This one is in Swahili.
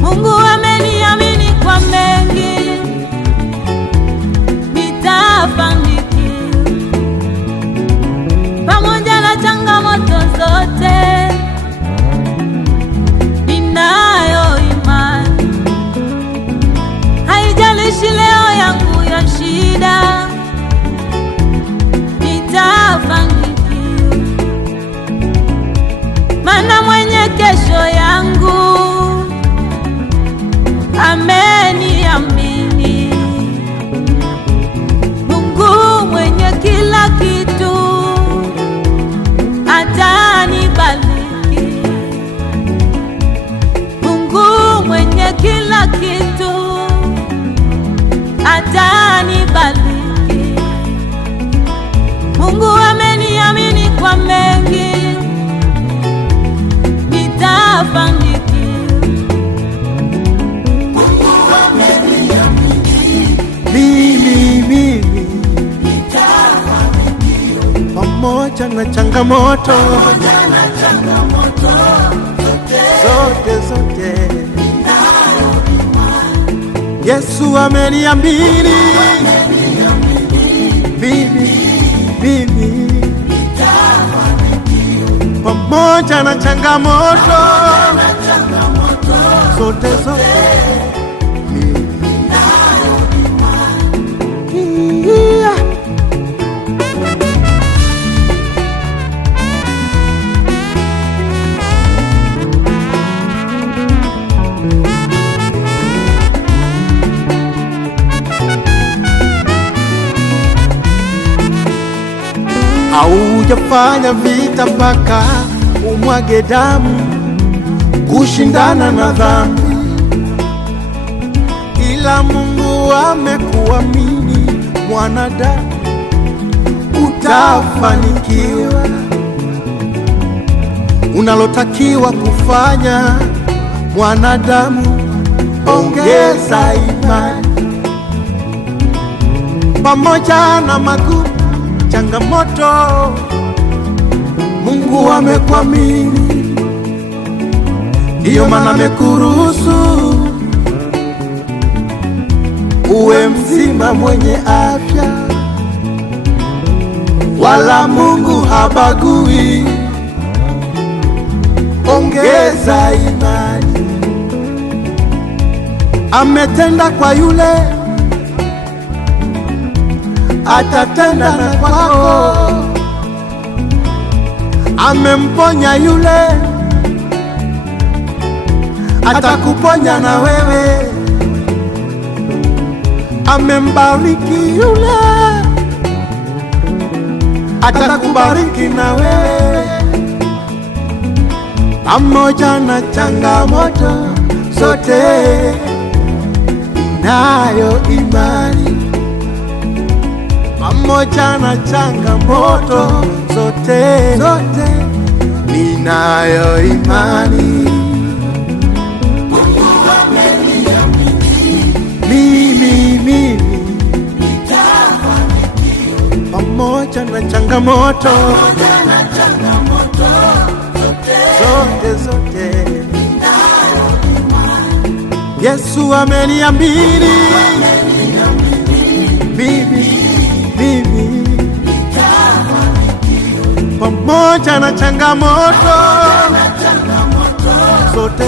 Mungu ameniamini kwa mengi, nitafanikiwa pamoja na changamoto zote. Ninayo imani, haijalishi leo yangu ya shida, nitafanikiwa, maana mwenye kesho yangu ameniamini. Mungu mwenye kila kitu atanibariki. Mungu mwenye kila kitu atanibariki. Mungu ameniamini kwa mengi, nitafanikiwa. Pamoja na changamoto zote, Yesu ameniamini mimi, pamoja na changamoto zote. Haujafanya vita mpaka umwage damu kushindana na dhambi, ila Mungu amekuamini mwanadamu, utafanikiwa. Unalotakiwa kufanya mwanadamu, ongeza imani pamoja na magumu, changamoto. Mungu amekuamini, ndiyo maana amekuruhusu uwe mzima mwenye afya, wala Mungu habagui. Ongeza imani, ametenda kwa yule, atatenda na kwako. Amemponya yule, atakuponya na wewe. Amembariki yule, atakubariki na wewe. Pamoja na changamoto zote, nayo imani. Pamoja na changamoto zote, ninayo imani. Mungu ameniamini mimi, nitafanikiwa pamoja na changamoto zote. Yesu ameniamini mimi, pamoja na changamoto zote.